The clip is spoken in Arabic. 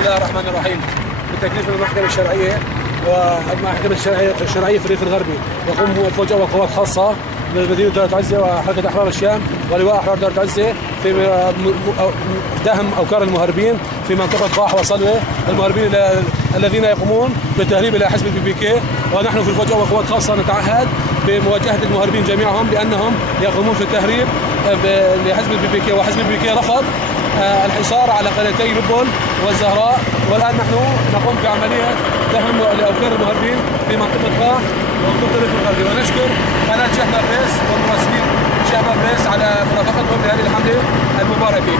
الله الرحمن الرحيم. بتكليف المحكمة الشرعية والمحكمة الشرعية في الريف الغربي يقوم فوج أول قوات خاصة بمدينة دار عزة وحركة أحرار الشام ولواء أحرار دار عزة في دهم أوكار المهربين في منطقة قاح وصلوة، المهربين الذين يقومون بالتهريب إلى حزب البي بي كي. ونحن في الفوج أول قوات خاصة نتعهد بمواجهة المهربين جميعهم لأنهم يقومون في التهريب لحزب البي بي كي، وحزب البي بي كي رفض الحصار على قريتي لبول والزهراء، والآن نحن نقوم بعملية دهم لأوكار المهربين في منطقة قاح ومنطقة الريف الغربي. ونشكر قناة شهبة بريس والمراسلين شهبة بريس على مرافقتهم لهذه الحملة المباركة.